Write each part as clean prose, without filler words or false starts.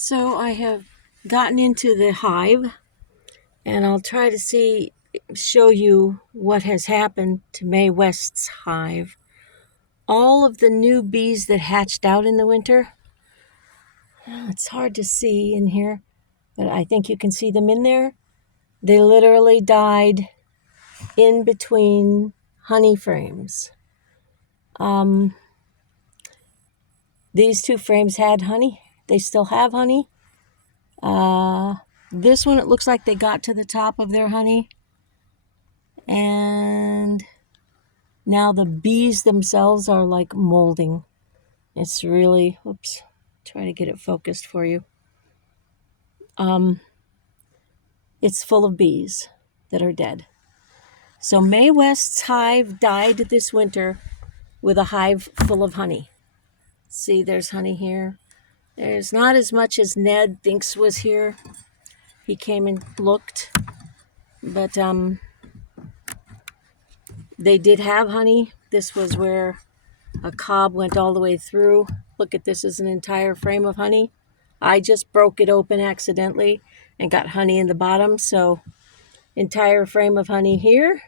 So I have gotten into the hive, and I'll try to show you what has happened to Mae West's hive. All of the new bees that hatched out in the winter, it's hard to see in here, but I think you can see them in there. They literally died in between honey frames. These two frames had honey. They still have honey. This one, it looks like they got to the top of their honey. And now the bees themselves are like molding. It's really, oops, try to get it focused for you. It's full of bees that are dead. So Mae West's hive died this winter with a hive full of honey. See, there's honey here. There's not as much as Ned thinks was here. He came and looked, but they did have honey. This was where a cob went all the way through. Look at this, is an entire frame of honey. I just broke it open accidentally and got honey in the bottom. So entire frame of honey here,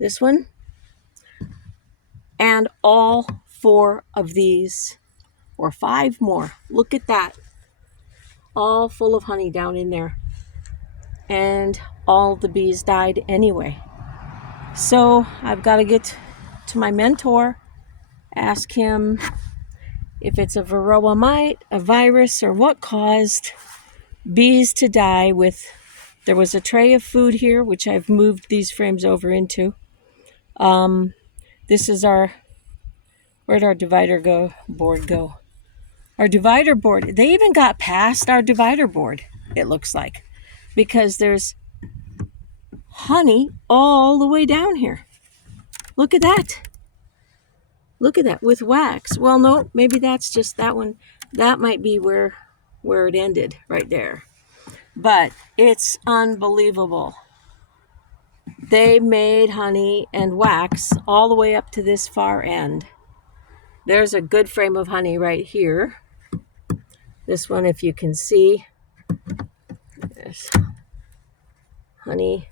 this one, and all 4 of these, or 5 more. Look at that. All full of honey down in there. And all the bees died anyway. So I've got to get to my mentor, ask him if it's a varroa mite, a virus, or what caused bees to die there was a tray of food here, which I've moved these frames over into. This is where'd our divider board go? Our divider board, they even got past our divider board, it looks like, because there's honey all the way down here. Look at that. Look at that, with wax. Well, no, maybe that's just that one. That might be where it ended, right there. But it's unbelievable. They made honey and wax all the way up to this far end. There's a good frame of honey right here. This one, if you can see, there's honey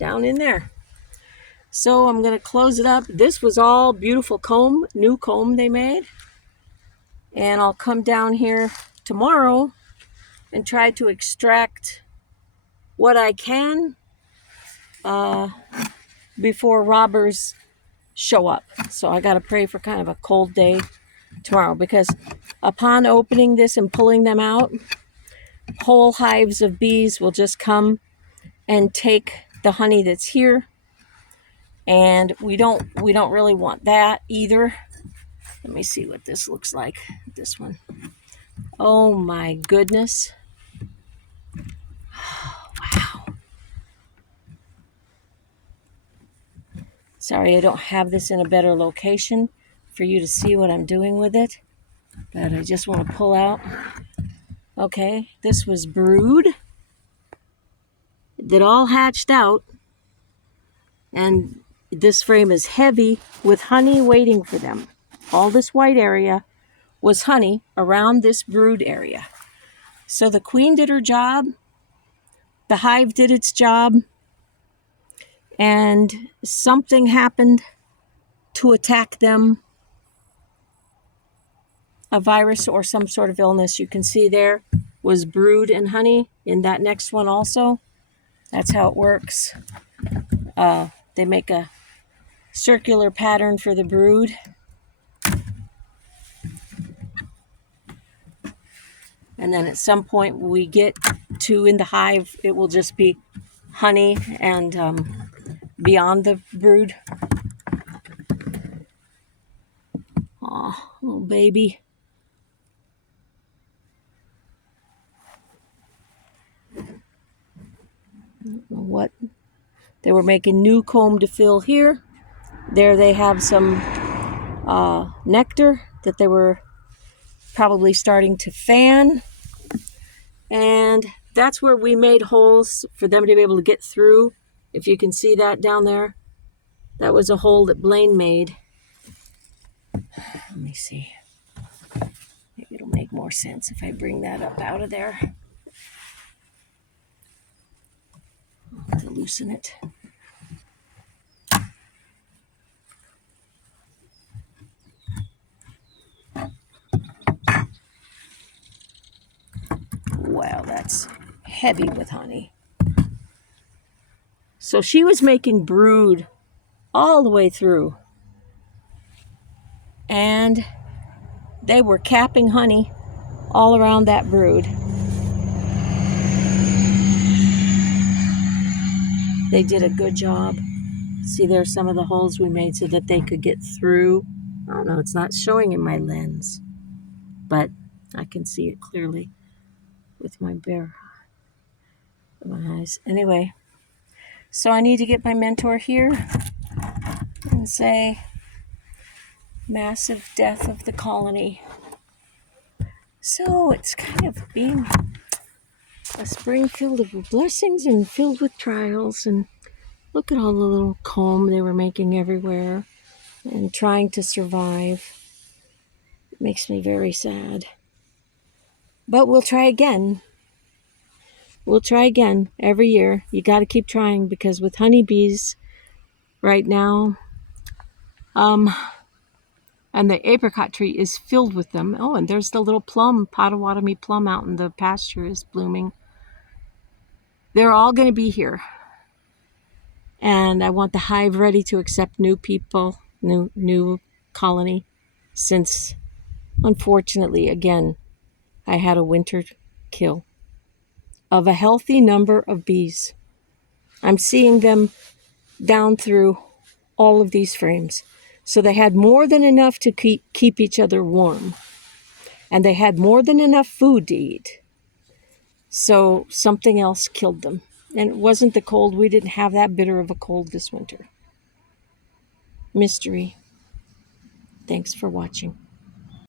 down in there. So I'm going to close it up. This was all beautiful comb, new comb they made. And I'll come down here tomorrow and try to extract what I can before robbers show up. So I got to pray for kind of a cold day tomorrow, because upon opening this and pulling them out, whole hives of bees will just come and take the honey that's here. And we don't really want that either. Let me see what this looks like. This one. Oh my goodness. Wow. Sorry, I don't have this in a better location for you to see what I'm doing with it, but I just want to pull out. Okay, this was brood that all hatched out, and this frame is heavy with honey waiting for them. All this white area was honey around this brood area. So the queen did her job, the hive did its job, and something happened to attack them. A virus or some sort of illness. You can see there was brood and honey in that next one also. That's how it works. They make a circular pattern for the brood. And then at some point we get to, in the hive, it will just be honey and beyond the brood. Aw, little baby. What? They were making new comb to fill here. There they have some nectar that they were probably starting to fan. And that's where we made holes for them to be able to get through. If you can see that down there, that was a hole that Blaine made. Let me see. Maybe it'll make more sense if I bring that up out of there. I'll have to loosen it. Wow, that's heavy with honey. So she was making brood all the way through. And they were capping honey all around that brood. They did a good job. See, there's some of the holes we made so that they could get through. I don't know, it's not showing in my lens, but I can see it clearly with my bare eyes. Anyway, so I need to get my mentor here and say, massive death of the colony. So it's kind of being a spring filled with blessings and filled with trials. And look at all the little comb they were making everywhere and trying to survive. It makes me very sad. But we'll try again. We'll try again every year. You got to keep trying, because with honeybees right now, and the apricot tree is filled with them. Oh, and there's the little plum, Potawatomi plum out in the pasture is blooming. They're all going to be here. And I want the hive ready to accept new people, new colony, since unfortunately, again, I had a winter kill of a healthy number of bees. I'm seeing them down through all of these frames. So they had more than enough to keep each other warm. And they had more than enough food to eat. So something else killed them. And it wasn't the cold. We didn't have that bitter of a cold this winter. Mystery. Thanks for watching.